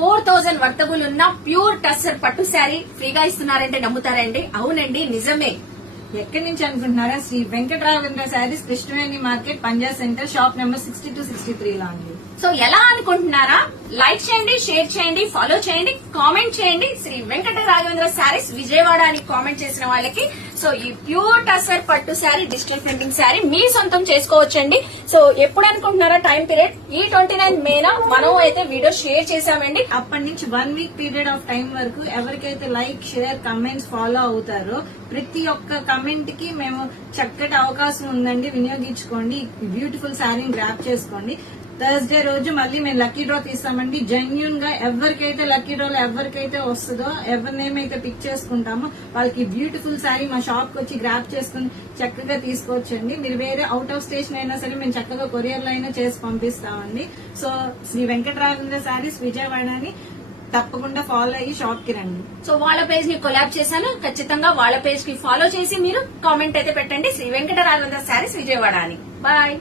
4000 worthable ఉన్న pure tussar పట్టు శారీ ఫ్రీగా ఇస్తున్నారంటే నమ్ముతారండి? అవునండి, నిజమే. ఎక్కడి నుంచి అనుకుంటున్నారా? Shri Venkataraghavendra sarees, Krishnaveni market, Punjab centre, shop number 6263 లో అండి. సో ఎలా అనుకుంటున్నారా? లైక్ చేయండి, షేర్ చేయండి, ఫాలో చేయండి, కామెంట్ చేయండి. శ్రీ వెంకట రాఘవేంద్ర శారీస్ విజయవాడ అని కామెంట్ చేసిన వాళ్ళకి సో ఈ ప్యూర్ టసర్ పట్టు శారీ, డిజిటల్ ప్రింటింగ్ శారీ మీ సొంతం చేసుకోవచ్చండి. సో ఎప్పుడు అనుకుంటున్నారా టైం పీరియడ్? ఈ 29 మేన మనం అయితే వీడియో షేర్ చేశామండి. అప్పటి నుంచి 1 వీక్ పీరియడ్ ఆఫ్ టైం వరకు ఎవరికైతే లైక్, షేర్, కమెంట్స్ ఫాలో అవుతారో ప్రతి ఒక్క కమెంట్ కి మేము చక్కటి అవకాశం ఉందండి, వినియోగించుకోండి. బ్యూటిఫుల్ శారీని గ్రాప్ చేసుకోండి. థర్స్డే రోజు మళ్ళీ మేము లక్కీ డ్రా తీస్తామండి. జెన్యున్ గా ఎవరికైతే లక్కీ డ్రాలో ఎవరికైతే వస్తుందో, ఎవరి నేమ్ అయితే పిక్ చేసుకుంటామో వాళ్ళకి బ్యూటిఫుల్ శారీ మా షాప్ కి వచ్చి గ్రాప్ చేసుకుని చక్కగా తీసుకోవచ్చండి. మీరు వేరే అవుట్ ఆఫ్ స్టేషన్ అయినా సరే మేము చక్కగా కొరియర్ లో అయినా చేసి పంపిస్తామండి. సో శ్రీ వెంకటరాఘవేంద్ర శారీస్ విజయవాడ అని తప్పకుండా ఫాలో అయ్యి షాప్ కి రండి. సో వాళ్ళ పేజ్ ని కొలాబ్ చేశాను, ఖచ్చితంగా వాళ్ళ పేజ్ కి ఫాలో చేసి మీరు కామెంట్ అయితే పెట్టండి శ్రీ వెంకట రాఘవేంద్ర శారీస్ విజయవాడ అని. బాయ్.